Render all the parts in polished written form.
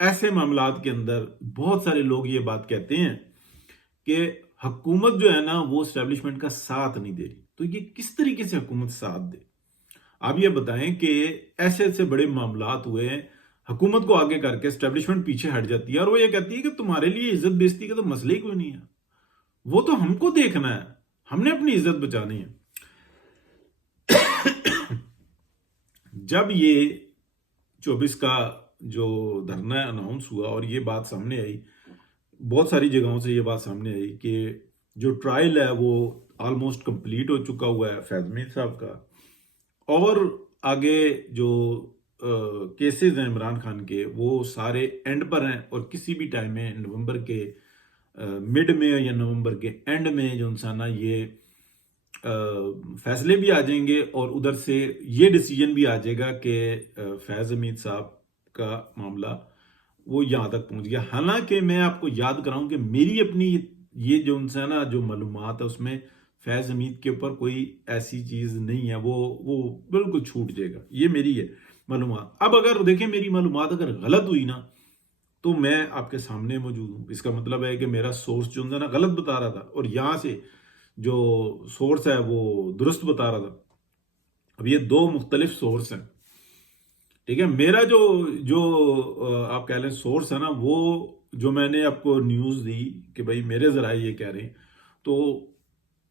ایسے معاملات کے اندر بہت سارے لوگ یہ بات کہتے ہیں کہ حکومت جو ہے نا وہ اسٹیبلشمنٹ کا ساتھ نہیں دے رہی. تو یہ کس طریقے سے حکومت ساتھ دے؟ آپ یہ بتائیں کہ ایسے ایسے بڑے معاملات ہوئے ہیں، حکومت کو آگے کر کے اسٹیبلشمنٹ پیچھے ہٹ جاتی ہے، اور وہ یہ کہتی ہے کہ تمہارے لیے عزت بےزتی کا تو مسئلہ ہی کوئی نہیں ہے، وہ تو ہم کو دیکھنا ہے، ہم نے اپنی عزت بچانی ہے. جب یہ 24 کا جو دھرنا اناؤنس ہوا اور یہ بات سامنے آئی، بہت ساری جگہوں سے یہ بات سامنے آئی کہ جو ٹرائل ہے وہ آلموسٹ کمپلیٹ ہو چکا ہوا ہے فیض میر صاحب کا، اور آگے جو کیسز ہیں عمران خان کے وہ سارے اینڈ پر ہیں، اور کسی بھی ٹائم میں نومبر کے مڈ میں یا نومبر کے اینڈ میں جو انسانہ یہ فیصلے بھی آ جائیں گے، اور ادھر سے یہ ڈیسیجن بھی آ جائے گا کہ فیض حمید صاحب کا معاملہ وہ یہاں تک پہنچ گیا. حالانکہ میں آپ کو یاد کراؤں کہ میری اپنی یہ جو انسانہ جو معلومات ہے اس میں فیض حمید کے اوپر کوئی ایسی چیز نہیں ہے، وہ بالکل چھوٹ جائے گا، یہ میری ہے معلومات. اب اگر دیکھیں میری معلومات اگر غلط ہوئی نا تو میں آپ کے سامنے موجود ہوں، اس کا مطلب ہے کہ میرا سورس جو ہے نا غلط بتا رہا تھا اور یہاں سے جو سورس ہے وہ درست بتا رہا تھا. اب یہ دو مختلف سورس ہیں، ٹھیک ہے. میرا جو آپ کہہ لیں سورس ہے نا، وہ جو میں نے آپ کو نیوز دی کہ بھائی میرے ذرائع یہ کہہ رہے ہیں، تو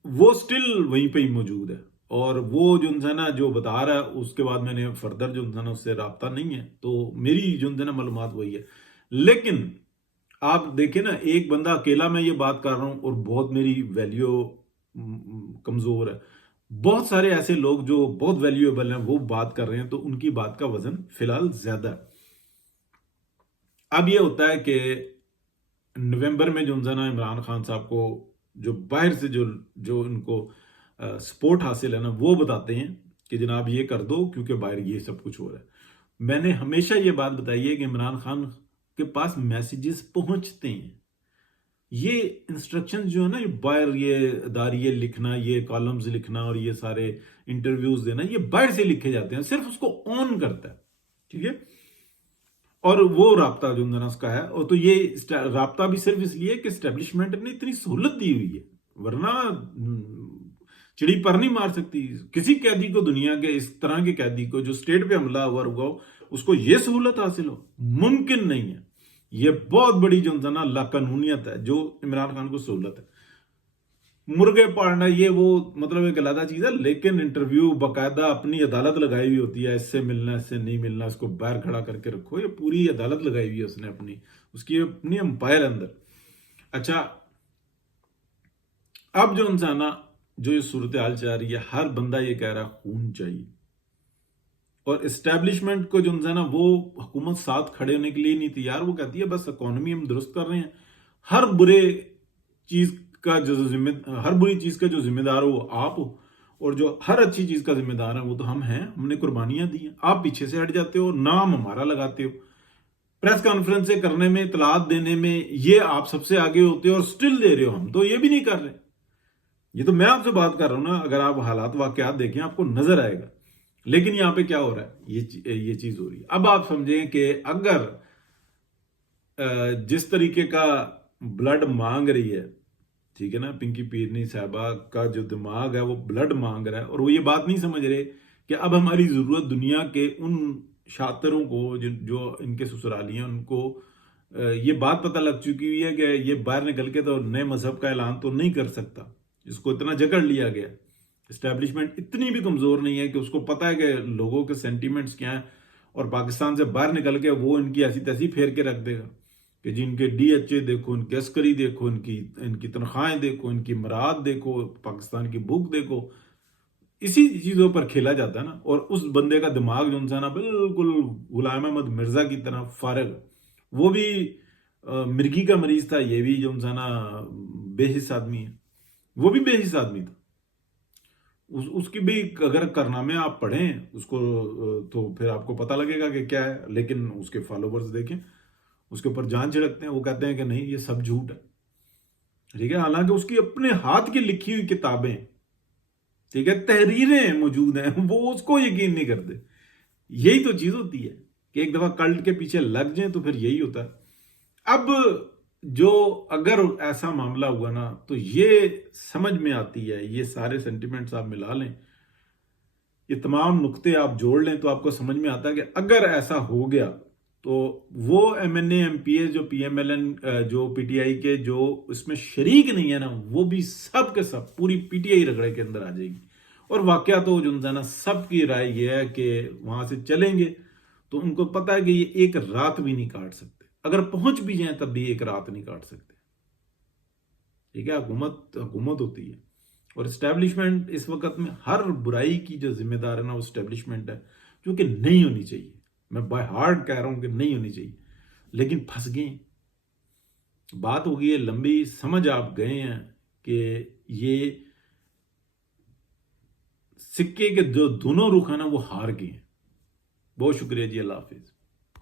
وہ سٹل وہیں پہ ہی موجود ہے، اور وہ جو انسان نا جو بتا رہا ہے اس کے بعد میں نے فردر جو انسان اس سے رابطہ نہیں ہے، تو میری جو انسان معلومات وہی ہے. لیکن آپ دیکھیں نا، ایک بندہ اکیلا میں یہ بات کر رہا ہوں اور بہت میری ویلیو کمزور ہے، بہت سارے ایسے لوگ جو بہت ویلیویبل ہیں وہ بات کر رہے ہیں، تو ان کی بات کا وزن فی الحال زیادہ ہے. اب یہ ہوتا ہے کہ نومبر میں جو انسان عمران خان صاحب کو جو باہر سے جو ان کو سپورٹ حاصل ہے نا، وہ بتاتے ہیں کہ جناب یہ کر دو کیونکہ باہر یہ سب کچھ ہو رہا ہے. میں نے ہمیشہ یہ بات بتائی ہے کہ عمران خان کے پاس میسیجز پہنچتے ہیں، یہ انسٹرکشن جو ہے نا، یہ باہر یہ اداریے لکھنا، یہ کالمز لکھنا اور یہ سارے انٹرویوز دینا، یہ باہر سے لکھے جاتے ہیں، صرف اس کو آن کرتا ہے، ٹھیک ہے. اور وہ رابطہ جو اس کا ہے، اور تو یہ رابطہ بھی صرف اس لیے کہ اسٹیبلشمنٹ نے اتنی سہولت دی ہوئی ہے، ورنہ چڑی پر نہیں مار سکتی. کسی قیدی کو دنیا کے اس طرح کے قیدی کو جو اسٹیٹ پہ حملہ ہوا ہو اس کو یہ سہولت حاصل ہو، ممکن نہیں ہے. یہ بہت بڑی جو لا قانونیت ہے جو عمران خان کو سہولت ہے. مرغے پالنا یہ وہ مطلب ایک علیحدہ چیز ہے، لیکن انٹرویو باقاعدہ اپنی عدالت لگائی ہوئی ہوتی ہے، اس سے ملنا اس سے نہیں ملنا، اس کو باہر کھڑا کر کے رکھو، یہ پوری عدالت لگائی ہوئی ہے اس نے اپنی، اس کی اپنی امپائر اندر. اچھا، اب جو انسان جو یہ صورتحال چاہ رہی ہے، ہر بندہ یہ کہہ رہا ہے خون چاہیے، اور اسٹیبلشمنٹ کو جو انسان وہ حکومت ساتھ کھڑے ہونے کے لیے نہیں تیار، وہ کہتی ہے بس اکانومی ہم درست کر رہے ہیں، ہر بری چیز کا جو ذمہ دار ہو وہ آپ ہو، اور جو ہر اچھی چیز کا ذمہ دار ہے وہ تو ہم ہیں، ہم نے قربانیاں دی ہیں، آپ پیچھے سے ہٹ جاتے ہو، نام ہمارا لگاتے ہو، پریس کانفرنس کرنے میں، اطلاعات دینے میں یہ آپ سب سے آگے ہوتے ہو، اور سٹل دے رہے ہو، ہم تو یہ بھی نہیں کر رہے. یہ تو میں آپ سے بات کر رہا ہوں نا، اگر آپ حالات واقعات دیکھیں آپ کو نظر آئے گا. لیکن یہاں پہ کیا ہو رہا ہے، یہ چیز ہو رہی ہے. اب آپ سمجھیں کہ اگر جس طریقے کا بلڈ مانگ رہی ہے، ٹھیک ہے نا، پنکی پیرنی صاحبہ کا جو دماغ ہے وہ بلڈ مانگ رہا ہے، اور وہ یہ بات نہیں سمجھ رہے کہ اب ہماری ضرورت دنیا کے ان شاطروں کو جو ان کے سسرالی ہیں، ان کو یہ بات پتہ لگ چکی ہوئی ہے کہ یہ باہر نکل کے تو نئے مذہب کا اعلان تو نہیں کر سکتا، اس کو اتنا جکڑ لیا گیا. اسٹیبلشمنٹ اتنی بھی کمزور نہیں ہے کہ اس کو پتہ ہے کہ لوگوں کے سینٹیمنٹس کیا ہیں، اور پاکستان سے باہر نکل کے وہ ان کی ایسی تیسی پھیر کے رکھ دے گا کہ جن کے ڈی ایچ اے دیکھو، ان کے عسکری دیکھو، ان کی تنخواہیں دیکھو، ان کی مراد دیکھو، پاکستان کی بھوک دیکھو. اسی چیزوں پر کھیلا جاتا ہے نا، اور اس بندے کا دماغ جو انسان بالکل غلام احمد مرزا کی طرح فارغ، وہ بھی مرگی کا مریض تھا، یہ بھی جو انسان بے حس آدمی ہے، وہ بھی بے حس آدمی تھا. اس کی بھی اگر کارنامے آپ پڑھیں اس کو تو پھر آپ کو پتہ لگے گا کہ کیا ہے. لیکن اس کے فالوورز دیکھیں، اس کے اوپر جان چھڑکتے ہیں، وہ کہتے ہیں کہ نہیں یہ سب جھوٹ ہے، ٹھیک ہے. حالانکہ اس کی اپنے ہاتھ کی لکھی ہوئی کتابیں، ٹھیک ہے، تحریریں موجود ہیں، وہ اس کو یقین نہیں کرتے. یہی تو چیز ہوتی ہے. کہ ایک دفعہ کلٹ کے پیچھے لگ جائیں تو پھر یہی ہوتا ہے۔ اب جو اگر ایسا معاملہ ہوا نا تو یہ سمجھ میں آتی ہے، یہ سارے سینٹیمنٹس آپ ملا لیں، یہ تمام نقطے آپ جوڑ لیں تو آپ کو سمجھ میں آتا ہے کہ اگر ایسا ہو گیا تو وہ M N A M P A جو پی ایم ایل این جو پی ٹی آئی کے جو اس میں شریک نہیں ہے نا، وہ بھی سب کے سب پوری پی ٹی آئی رگڑے کے اندر آ جائے گی۔ اور واقعہ تو جو ہے نا، سب کی رائے یہ ہے کہ وہاں سے چلیں گے تو ان کو پتا ہے کہ یہ ایک رات بھی نہیں کاٹ سکتے، اگر پہنچ بھی جائیں تب بھی ایک رات نہیں کاٹ سکتے۔ ٹھیک ہے، حکومت ہوتی ہے، اور اسٹیبلشمنٹ اس وقت میں ہر برائی کی جو ذمہ دار ہے نا وہ اسٹیبلشمنٹ ہے، جو کہ نہیں ہونی چاہیے۔ میں بائی ہارٹ کہہ رہا ہوں کہ نہیں ہونی چاہیے، لیکن پھنس گئے۔ بات ہو گئی ہے لمبی، سمجھ آپ گئے ہیں کہ یہ سکے کے جو دونوں رخ ہیں نا وہ ہار گئے ہیں۔ بہت شکریہ جی، اللہ حافظ۔